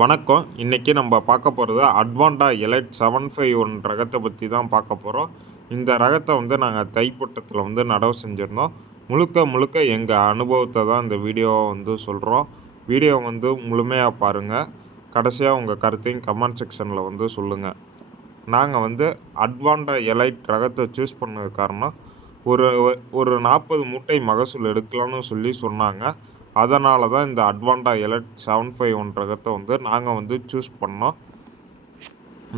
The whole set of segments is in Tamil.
வணக்கம். இன்றைக்கி நம்ம பார்க்க போகிறது அட்வாண்டா எலைட் 751 ரகத்தை பற்றி தான் பார்க்க போகிறோம். இந்த ரகத்தை நாங்கள் தைப்பட்டத்தில் நடவு செஞ்சுருந்தோம். முழுக்க முழுக்க எங்கள் அனுபவத்தை தான் இந்த வீடியோவை சொல்கிறோம். வீடியோ முழுமையாக பாருங்கள். கடைசியாக உங்கள் கருத்தையும் கமெண்ட் செக்ஷனில் சொல்லுங்கள். நாங்கள் அட்வாண்டா எலைட் ரகத்தை சூஸ் பண்ணது காரணம் ஒரு 40 மூட்டை மகசூல் எடுக்கலாம்னு சொன்னாங்க. அதனால தான் இந்த அட்வாண்டா எலைட் 751 ரகத்தை நாங்கள் சூஸ் பண்ணோம்.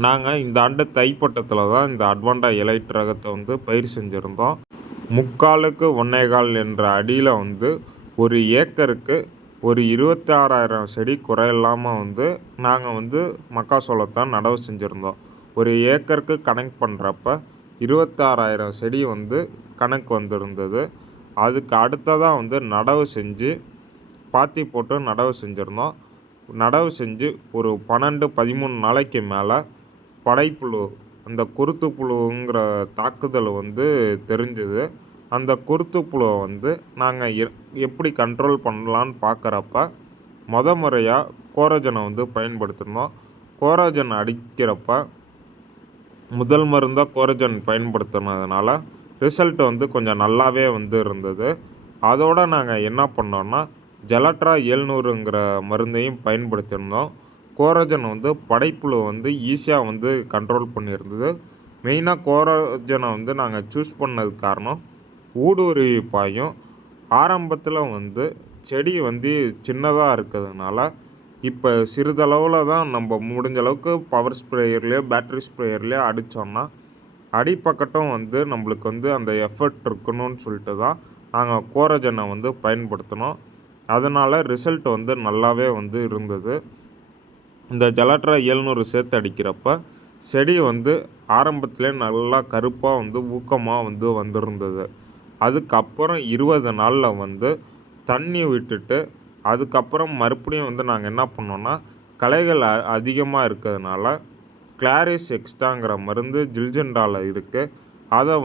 நாங்கள் இந்த ஆண்டு தைப்பட்டத்தில் தான் இந்த அட்வாண்டா எலைட் ரகத்தை பயிர் செஞ்சுருந்தோம். 3/4க்கு 1.25 என்ற அடியில் ஒரு ஏக்கருக்கு ஒரு 26,000 செடி குறையில்லாமல் நாங்கள் மக்காசோளத்தை நடவு செஞ்சுருந்தோம். ஒரு ஏக்கருக்கு கணக்கு பண்ணுறப்ப 26,000 செடி கணக்கு வந்திருந்தது. அதுக்கு அடுத்ததாக நடவு செஞ்சு பாத்தி போட்டு நடவு செஞ்சுருந்தோம். நடவு செஞ்சு ஒரு 12-13 நாளைக்கு மேலே படைப்புழு, அந்த குருத்து புழுங்கிற தாக்குதல் தெரிஞ்சுது. அந்த குருத்து புழுவை நாங்கள் எப்படி கண்ட்ரோல் பண்ணலான்னு பார்க்குறப்ப முறையாக கோரஜனை பயன்படுத்தினோம். கோரஜன் அடிக்கிறப்ப முதல் மருந்தாக கோரஜன் பயன்படுத்தினதுனால ரிசல்ட் கொஞ்சம் நல்லாவே இருந்தது. அதோடு நாங்கள் என்ன பண்ணோன்னா ஜெலட்ரா 700ங்கிற மருந்தையும் பயன்படுத்தியிருந்தோம். கோரஜன் படைப்புழு ஈஸியாக கண்ட்ரோல் பண்ணியிருந்தது. மெயினாக கோரஜனை நாங்கள் சூஸ் பண்ணதுக்கு காரணம் ஊடுருவி பாயும். ஆரம்பத்தில் செடி சின்னதாக இருக்கிறதுனால இப்போ சிறிதளவில் தான் நம்ம முடிஞ்ச அளவுக்கு பவர் ஸ்ப்ரேயர்லேயோ பேட்ரி ஸ்ப்ரேயர்லேயோ அடித்தோம்னா அடிப்பக்கட்டும் நம்மளுக்கு அந்த எஃபர்ட் இருக்கணும்னு சொல்லிட்டு தான் நாங்கள் கோரஜனை பயன்படுத்தினோம். அதனால் ரிசல்ட் நல்லாவே இருந்தது. இந்த ஜெலட்ரா 700 சேர்த்து அடிக்கிறப்ப செடி ஆரம்பத்திலே நல்லா கருப்பாக ஊக்கமாக வந்திருந்தது. அதுக்கப்புறம் 20 நாளில் தண்ணி விட்டுட்டு அதுக்கப்புறம் மறுபடியும் நாங்கள் என்ன பண்ணோன்னா களைகள் அதிகமாக இருக்கிறதுனால கிளாரிஸ் எக்ஸ்ட்ராங்கிற மருந்து ஜில்ஜெண்டாவில் இருக்குது. அதை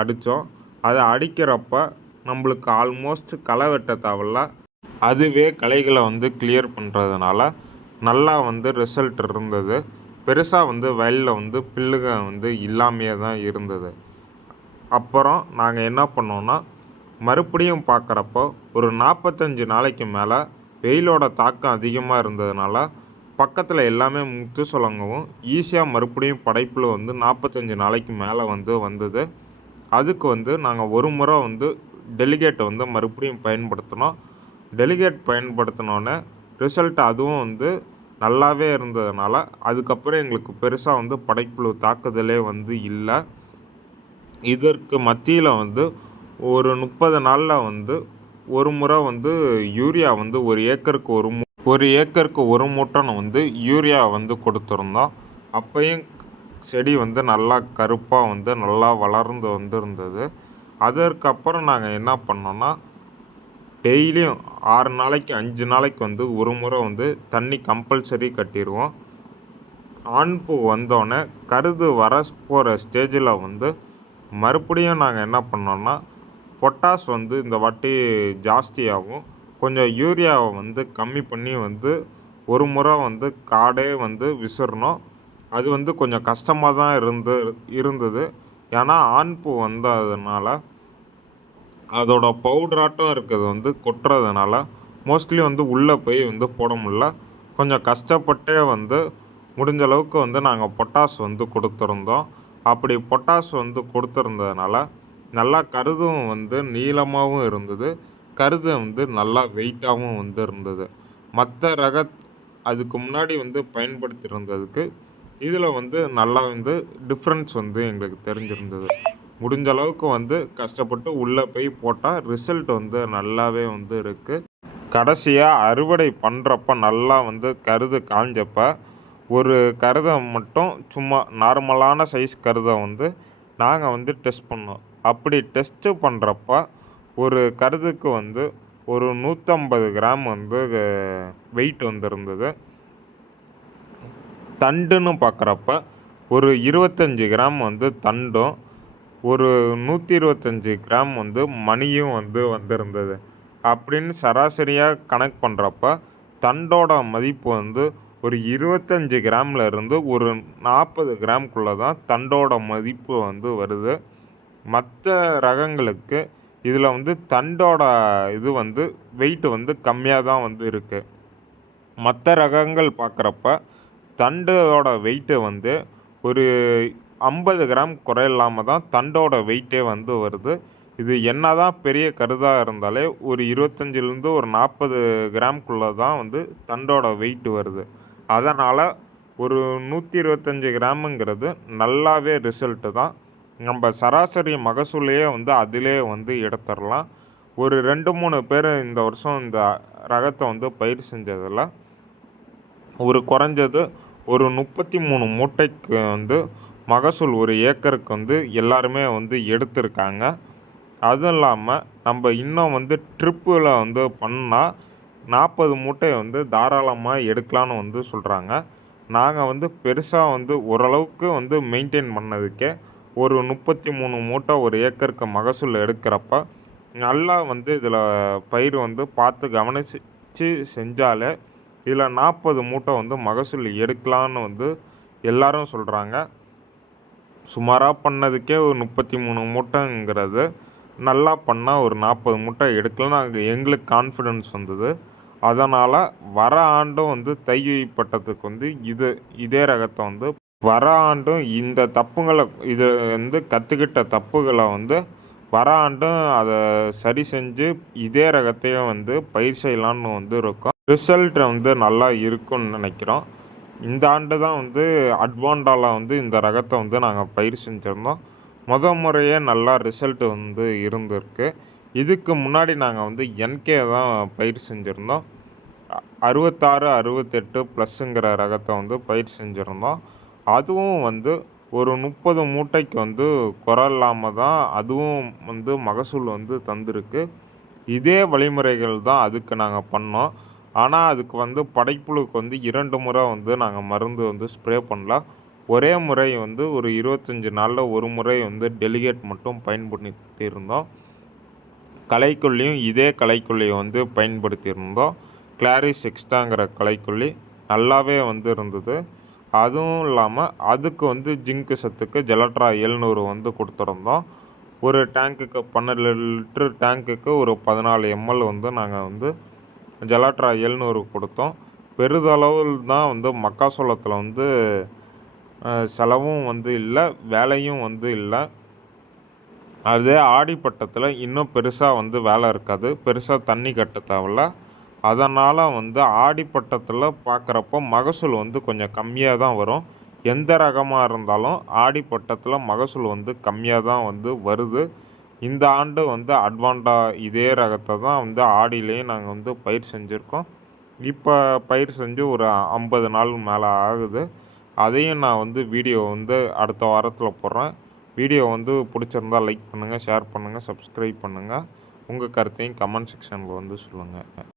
அடித்தோம். அதை அடிக்கிறப்ப நம்மளுக்கு ஆல்மோஸ்ட் களை வெட்ட தேவையில்ல. அதுவே களைகளை கிளியர் பண்ணுறதுனால நல்லா ரிசல்ட் இருந்தது. பெருசாக வயலில் பில்லுக இல்லாமையே தான் இருந்தது. அப்புறம் நாங்கள் என்ன பண்ணோன்னா மறுபடியும் பார்க்குறப்போ ஒரு 45 நாளைக்கு மேலே வெயிலோட தாக்கம் அதிகமாக இருந்ததுனால பக்கத்தில் எல்லாமே முத்து சொலங்கவும் ஈஸியாக மறுபடியும் படைப்பில் 45 நாளைக்கு மேலே வந்தது. அதுக்கு நாங்கள் ஒரு முறை டெலிகேட்டை மறுபடியும் பயன்படுத்தினோம். டெலிகேட் பயன்படுத்தினோன்னே ரிசல்ட் அதுவும் நல்லாவே இருந்ததுனால அதுக்கப்புறம் எங்களுக்கு பெருசாக படைப்புழு தாக்குதலே இல்லை. இதற்கு மத்தியில் ஒரு 30 நாளில் ஒரு முறை யூரியா ஒரு ஏக்கருக்கு ஒரு மூட்டைன்னு யூரியா கொடுத்துருந்தோம். அப்பையும் செடி நல்லா கருப்பாக நல்லா வளர்ந்து இருந்தது. அதற்கப்புறம் நாங்கள் என்ன பண்ணோன்னா டெய்லியும் 6 நாளைக்கு 5 நாளைக்கு ஒரு முறை தண்ணி கம்பல்சரி கட்டிடுவோம். ஆண் பூ வந்தோடனே கருது வர போகிற ஸ்டேஜில் மறுபடியும் நாங்கள் என்ன பண்ணோன்னா பொட்டாஸ் இந்த வாட்டி ஜாஸ்தியாகும். கொஞ்சம் யூரியாவை கம்மி பண்ணி ஒரு முறை காடே விசிறணும். அது கொஞ்சம் கஷ்டமாக தான் இருந்தது. ஏன்னா ஆண் பூ வந்ததுனால அதோட பவுடராட்டம் இருக்கிறது கொட்டுறதுனால மோஸ்ட்லி உள்ளே போய் போட முடியல. கொஞ்சம் கஷ்டப்பட்டே முடிஞ்ச அளவுக்கு நாங்கள் பொட்டாஸ் கொடுத்துருந்தோம். அப்படி பொட்டாஸ் கொடுத்துருந்ததுனால நல்லா கருதும் நீளமாகவும் இருந்தது. கருது நல்லா வெயிட்டாகவும் இருந்தது. மற்ற அதுக்கு முன்னாடி பயன்படுத்தியிருந்ததுக்கு இதில் நல்லா டிஃப்ரென்ஸ் எங்களுக்கு தெரிஞ்சிருந்தது. முடிஞ்ச அளவுக்கு கஷ்டப்பட்டு உள்ளே போய் போட்டால் ரிசல்ட் நல்லாவே இருக்குது. கடைசியாக அறுவடை பண்ணுறப்ப நல்லா கருது காஞ்சப்போ ஒரு கருதை மட்டும் சும்மா நார்மலான சைஸ் கருதை நாங்கள் டெஸ்ட் பண்ணோம். அப்படி டெஸ்ட்டு பண்ணுறப்ப ஒரு கருதுக்கு ஒரு 150 கிராம் வெயிட் இருந்தது. தண்டுன்னு பார்க்குறப்ப ஒரு 25 கிராம் தண்டும் ஒரு 125 கிராம் மணியும் வந்திருந்தது. அப்படின்னு சராசரியாக கணக்கு பண்ணுறப்ப தண்டோட மதிப்பு ஒரு 25 கிராமில் இருந்து ஒரு 40 கிராம்குள்ளே தான் தண்டோட மதிப்பு வந்து வருது. மற்ற ரகங்களுக்கு இதில் வந்து தண்டோட இது வந்து வெயிட் வந்து கம்மியாக தான் வந்து இருக்குது. மற்ற ரகங்கள் பார்க்குறப்ப தண்டோட வெயிட்டு வந்து ஒரு 50 கிராம் குறையில்லாமல் தான் தண்டோட வெயிட்டே வந்து வருது. இது என்ன தான் பெரிய கருதாக இருந்தாலே ஒரு 25லேருந்து ஒரு 40 கிராம்குள்ளே தான் வந்து தண்டோட வெயிட் வருது. அதனால் ஒரு 125 கிராமுங்கிறது நல்லாவே ரிசல்ட்டு தான். நம்ம சராசரி மகசூலையே வந்து அதிலே வந்து எடுத்துடலாம். ஒரு 2-3 பேர் இந்த வருஷம் இந்த ரகத்தை வந்து பயிர் செஞ்சதில் ஒரு குறைஞ்சது ஒரு 33 மூட்டைக்கு வந்து மகசூல் ஒரு ஏக்கருக்கு வந்து எல்லாருமே வந்து எடுத்திருக்காங்க. அதுவும் இல்லாமல் நம்ம இன்னும் வந்து ட்ரிப்பில் வந்து பண்ணால் 40 மூட்டை வந்து தாராளமாக எடுக்கலான்னு வந்து சொல்கிறாங்க. நாங்கள் வந்து பெருசாக வந்து ஓரளவுக்கு வந்து மெயின்டைன் பண்ணதுக்கே ஒரு 33 மூட்டை ஒரு ஏக்கருக்கு மகசூல் எடுக்கிறப்ப நல்லா வந்து இதில் பயிர் வந்து பார்த்து கவனித்து செஞ்சாலே இதில் 40 மூட்டை வந்து மகசூல் எடுக்கலான்னு வந்து எல்லாரும் சொல்கிறாங்க. சுமாராக பண்ணதுக்கே ஒரு 33 மூட்டைங்கிறது நல்லா பண்ணால் ஒரு 40 மூட்டை எடுக்கலாம்னு எங்களுக்கு கான்ஃபிடென்ஸ் வந்தது. அதனால் வர ஆண்டும் வந்து தை பட்டத்துக்கு வந்து இதே ரகத்தை வந்து வர ஆண்டும் இந்த தப்புங்களை இது வந்து கற்றுக்கிட்ட தப்புகளை வந்து வர ஆண்டும் அதை சரி செஞ்சு இதே ரகத்தையும் வந்து பயிர் செய்யலான்னு வந்து இருக்கோம். ரிசல்ட் வந்து நல்லா இருக்குன்னு நினைக்கிறோம். இந்த ஆண்டு தான் வந்து அட்வாண்டாவில் வந்து இந்த ரகத்தை வந்து நாங்கள் பயிர் செஞ்சுருந்தோம். முறையே நல்லா ரிசல்ட்டு வந்து இருந்திருக்கு. இதுக்கு முன்னாடி நாங்கள் வந்து என்கே தான் பயிர் செஞ்சுருந்தோம். 66, 68 ப்ளஸ்ஸுங்கிற ரகத்தை வந்து பயிர் செஞ்சுருந்தோம். அதுவும் வந்து ஒரு 30 மூட்டைக்கு வந்து குறை இல்லாமல் தான் அதுவும் வந்து மகசூல் வந்து தந்திருக்கு. இதே வழிமுறைகள் தான் அதுக்கு நாங்கள் பண்ணோம். ஆனால் அதுக்கு வந்து படைப்புழுக்கு வந்து 2 முறை வந்து நாங்கள் மருந்து வந்து ஸ்ப்ரே பண்ணல. ஒரே முறை வந்து ஒரு 25 நாளில் ஒரு முறை வந்து டெலிகேட் மட்டும் பயன்படுத்தியிருந்தோம். களைக்கொல்லியும் இதே களைக்கொல்லியை வந்து பயன்படுத்தியிருந்தோம். கிளாரிஸ் எக்ஸ்ட்ராங்கிற களைக்கொல்லி நல்லாவே வந்து இருந்தது. அதுவும் இல்லாமல் அதுக்கு வந்து ஜிங்கு சத்துக்கு ஜெலட்ரா 700 வந்து கொடுத்துருந்தோம். ஒரு டேங்க்குக்கு 12 லிட்டரு டேங்க்குக்கு ஒரு 14 ml வந்து நாங்கள் வந்து ஜெலட்ரா 700 கொடுத்தோம். பெரிதளவில் தான் வந்து மக்காசோளத்தில் வந்து செலவும் வந்து இல்லை, வேலையும் வந்து இல்லை. அதே ஆடிப்பட்டத்தில் இன்னும் பெருசாக வந்து வேலை இருக்காது, பெருசாக தண்ணி கட்ட தேவையில்ல. அதனால் வந்து ஆடிப்பட்டத்தில் பார்க்குறப்போ மகசூல் வந்து கொஞ்சம் கம்மியாக தான் வரும். எந்த ரகமாக இருந்தாலும் ஆடிப்பட்டத்தில் மகசூல் வந்து கம்மியாக தான் வந்து வருது. இந்த ஆண்டு வந்து அட்வாண்டா இதே ரகத்தை தான் வந்து ஆடியிலையும் நாங்கள் வந்து பயிர் செஞ்சுருக்கோம். இப்போ பயிர் செஞ்சு ஒரு 50 நாள் மேலே ஆகுது. அதையும் நான் வந்து வீடியோ வந்து அடுத்த வாரத்தில் போடுறேன். வீடியோ வந்து பிடிச்சிருந்தா லைக் பண்ணுங்கள், ஷேர் பண்ணுங்கள், சப்ஸ்கிரைப் பண்ணுங்கள். உங்கள் கருத்தையும் கமெண்ட் செக்ஷனில் வந்து சொல்லுங்கள்.